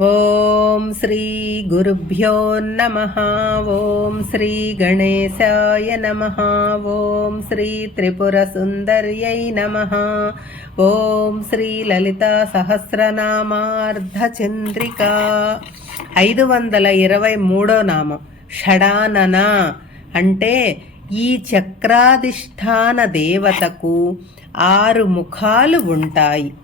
ఓం శ్రీ గురుభ్యో నమ. ఓం శ్రీ గణేశాయ నమ. ఓం శ్రీ త్రిపుర సుందర్యై నమ. ఓం శ్రీ లలిత సహస్రనామార్ధచంద్రిక ఐదు వందల ఇరవై మూడో నామం. షడానన. అంటే ఈ చక్రాధిష్టాన దేవతకు ఆరు ముఖాలు ఉంటాయి.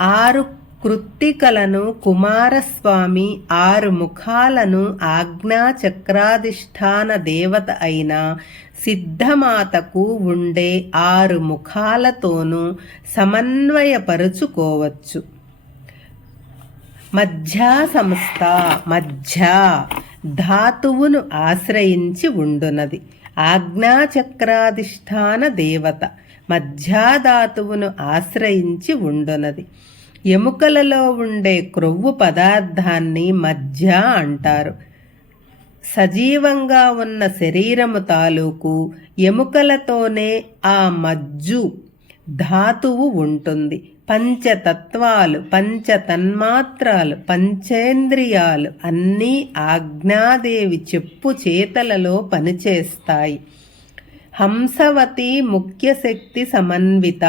ఆరు కృత్తికలను కుమారస్వామి ఆరు ముఖాలను ఆజ్ఞాచక్రాధిష్టాన దేవత అయిన సిద్ధమాతకు ఉండే ఆరు ముఖాలతోనూ సమన్వయపరుచుకోవచ్చు. మధ్యా సంస్థ మధ్య ధాతువును ఆశ్రయించి ఉండునది. ఆజ్ఞాచక్రాధిష్టాన దేవత మధ్యాధాతువును ఆశ్రయించి ఉండునది. ఎముకలలో ఉండే క్రొవ్వు పదార్థాన్ని మధ్య అంటారు. సజీవంగా ఉన్న శరీరము తాలూకు ఎముకలతోనే ఆ మజ్జు ధాతువు ఉంటుంది. పంచతత్వాలు పంచతన్మాత్రాలు పంచేంద్రియాలు అన్నీ ఆజ్ఞాదేవి చెప్పు చేతలలో పనిచేస్తాయి. హంసవతి ముఖ్య శక్తి సమన్విత.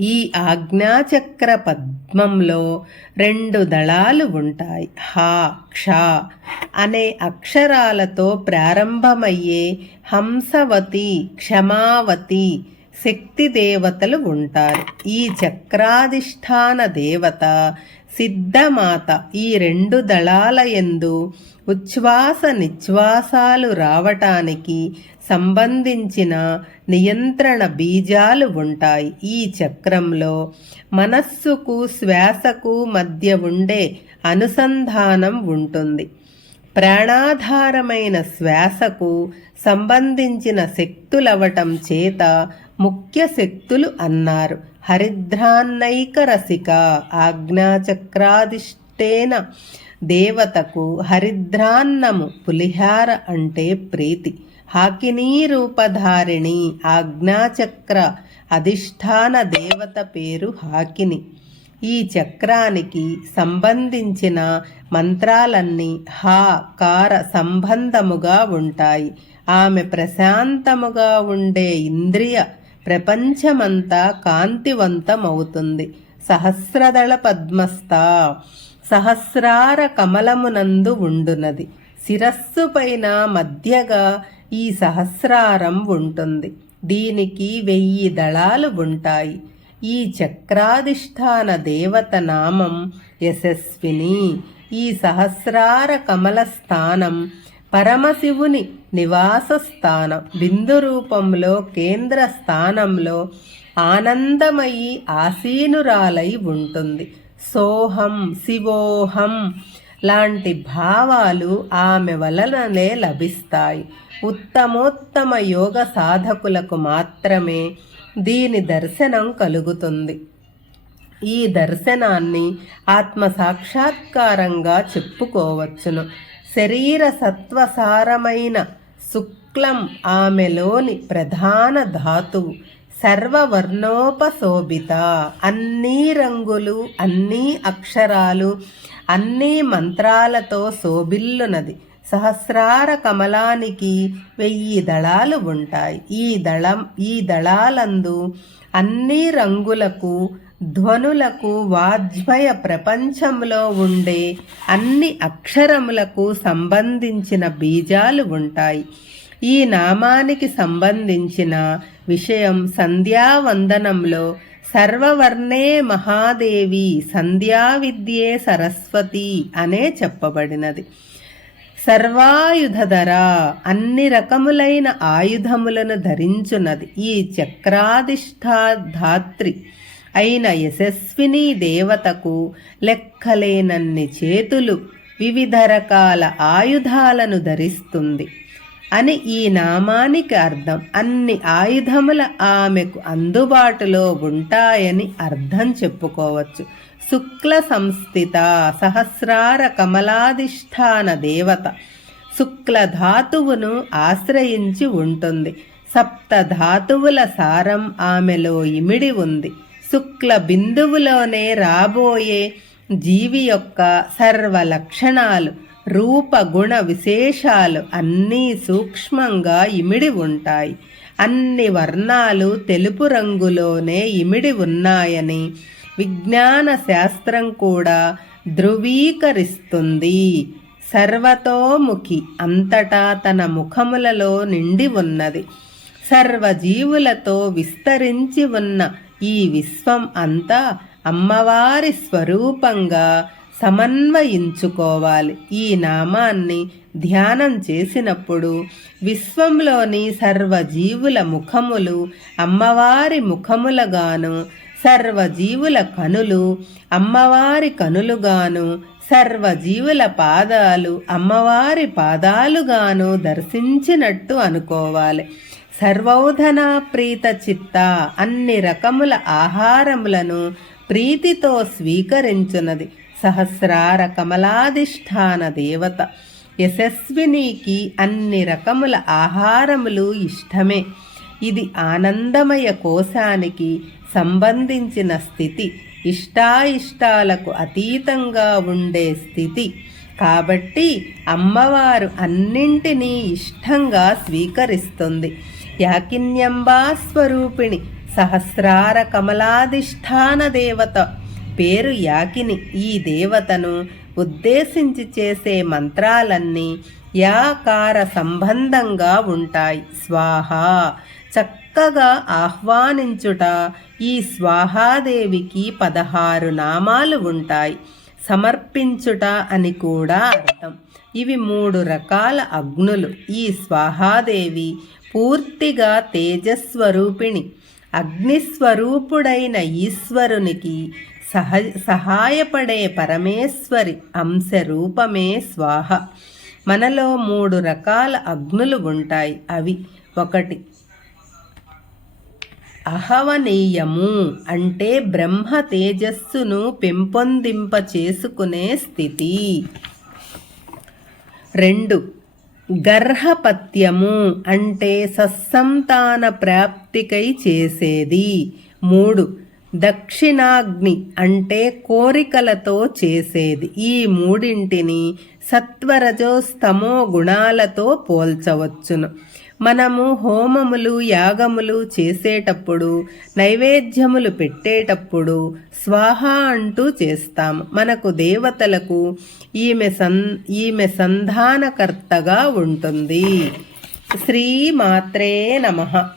ఈ ఆజ్ఞాచక్ర పద్మంలో రెండు దళాలు ఉంటాయి. హ క్ష అనే అక్షరాలతో ప్రారంభమయ్యే హంసవతి క్షమావతి శక్తి దేవతలు ఉంటారు. ఈ చక్రాధిష్టాన దేవత సిద్ధమాత ఈ రెండు దళాల ఎందు ఉచ్ఛ్వాస నిశ్వాసాలు రావటానికి సంబంధించిన నియంత్రణ బీజాలు ఉంటాయి. ఈ చక్రంలో మనస్సుకు శ్వాసకు మధ్య ఉండే అనుసంధానం ఉంటుంది. ప్రాణాధారమైన శ్వాసకు సంబంధించిన శక్తులవటం చేత ముఖ్య శక్తులు అన్నారు. హరిద్రాన్నైక రసిక ఆజ్ఞాచక్రాదిష్టేన దేవతకు హరిద్రాన్నము పులిహార అంటే ప్రీతి. హాకినీ రూపధారిణి ఆజ్ఞాచక్ర అధిష్టాన దేవత పేరు హాకిని. ఈ చక్రానికి సంబంధించిన మంత్రాలన్నీ హా కార సంబంధముగా ఉంటాయి. ఆమె ప్రశాంతముగా ఉండే ఇంద్రియ ప్రపంచమంతా కాంతివంతమవుతుంది. సహస్రదళ పద్మస్థ. సహస్రార కమలమునందు ఉండునది. శిరస్సు పైన మధ్యగా ఈ సహస్రారం ఉంటుంది. దీనికి వెయ్యి దళాలు ఉంటాయి. ఈ చక్రాధిష్టాన దేవత నామం యశస్విని. ఈ సహస్రార కమల స్థానం పరమశివుని నివాస స్థానం బిందు రూపంలో కేంద్ర స్థానంలో ఆనందమయి ఆసీనురాలై ఉంటుంది. సోహం శివోహం లాంటి భావాలు ఆమె వలననే లభిస్తాయి. ఉత్తమోత్తమ యోగ సాధకులకు మాత్రమే దీని దర్శనం కలుగుతుంది. ఈ దర్శనాన్ని ఆత్మ సాక్షాత్కారంగా చెప్పుకోవచ్చును. శరీర సత్వసారమైన శుక్లం ఆమెలోని ప్రధాన ధాతువు సర్వవర్ణోపశోభిత. అన్ని రంగులు అన్ని అక్షరాలు అన్ని మంత్రాలతో శోభిల్లునది. సహస్రార కమలానికి వెయ్యి దళాలు ఉంటాయి. ఈ దళం ఈ దళాలందు అన్ని రంగులకు ధ్వనులకు వాజ్మయ ప్రపంచంలో ఉండే అన్ని అక్షరములకు సంబంధించిన బీజాలు ఉంటాయి. ఈ నామానికి సంబంధించిన విషయం సంధ్యావందనంలో సర్వవర్ణే మహాదేవి సంధ్యా విద్యే సరస్వతి అనే చెప్పబడినది. సర్వాయుధధర అన్ని రకములైన ఆయుధములను ధరించున్నది ఈ చక్రాధిష్టాధాత్రి అయిన యశస్విని దేవతకు లెక్కలేనన్ని చేతులు వివిధ రకాల ఆయుధాలను ధరిస్తుంది అని ఈ నామానికి అర్థం. అన్ని ఆయుధముల ఆమెకు అందుబాటులో ఉంటాయని అర్థం చెప్పుకోవచ్చు. శుక్ల సంస్థిత సహస్రార కమలాధిష్టాన దేవత శుక్ల ధాతువును ఆశ్రయించి ఉంటుంది. సప్త ధాతువుల సారం ఆమెలో ఇమిడి ఉంది. శుక్ల బిందువులోనే రాబోయే జీవి యొక్క సర్వ లక్షణాలు రూప గుణ విశేషాలు అన్నీ సూక్ష్మంగా ఇమిడి ఉంటాయి. అన్ని వర్ణాలు తెలుపు రంగులోనే ఇమిడి ఉన్నాయని విజ్ఞాన శాస్త్రం కూడా ధృవీకరిస్తుంది. సర్వతోముఖి అంతటా తన ముఖములలో నిండి ఉన్నది. సర్వజీవులతో విస్తరించి ఉన్న ఈ విశ్వం అంతా అమ్మవారి స్వరూపంగా సమన్వయించుకోవాలి. ఈ నామాన్ని ధ్యానం చేసినప్పుడు విశ్వంలోని సర్వజీవుల ముఖములు అమ్మవారి ముఖములగాను సర్వజీవుల కనులు అమ్మవారి కనులుగాను సర్వజీవుల పాదాలు అమ్మవారి పాదాలుగాను దర్శించినట్టు అనుకోవాలి. సర్వౌధన ప్రీత చిత్త అన్ని రకముల ఆహారములను ప్రీతితో స్వీకరించున్నది సహస్రార కమలాధిష్టాన దేవత. యశస్వినికి అన్ని రకముల ఆహారములు ఇష్టమే. ఇది ఆనందమయ కోశానికి సంబంధించిన స్థితి. ఇష్టాయిష్టాలకు అతీతంగా ఉండే స్థితి. కాబట్టి అమ్మవారు అన్నింటినీ ఇష్టంగా స్వీకరిస్తుంది. యాకిన్యంబాస్వరూపిణి సహస్రార కమలాధిష్టాన దేవత. పేరు యాకిని. ఈ దేవతను ఉద్దేశించి చేసే మంత్రాలన్నీ యాకార సంబంధంగా ఉంటాయి. స్వాహ! చక్కగా ఆహ్వానించుట ఈ స్వాహాదేవికి పదహారు నామాలు ఉంటాయి. సమర్పించుట అని కూడా అర్థం. ఇవి మూడు రకాల అగ్నులు. ఈ స్వాహాదేవి పూర్తిగా తేజస్వరూపిణి. అగ్నిస్వరూపుడైన ఈశ్వరునికి సహ సహాయపడే పరమేశ్వరి అంశరూపమే స్వాహ. మనలో మూడు రకాల అగ్నులు ఉంటాయి. అవి ఒకటి అహవనీయము అంటే బ్రహ్మ తేజస్సును పెంపొందింప చేసుకునే స్థితి. రెండు గర్హపత్యము అంటే సత్సంతాన ప్రాప్తికై చేసేది. మూడు దక్షిణాగ్ని అంటే కోరికలతో చేసేది. ఈ మూడింటిని సత్వరజోస్తమో గుణాలతో పోల్చవచ్చును. మనము హోమములు యాగములు చేసేటప్పుడు నైవేద్యములు పెట్టేటప్పుడు స్వాహ అంటూ చేస్తాం. మనకు దేవతలకు ఈమె సన్ ఈమె సంధానకర్తగా ఉంటుంది. శ్రీమాత్రే నమ.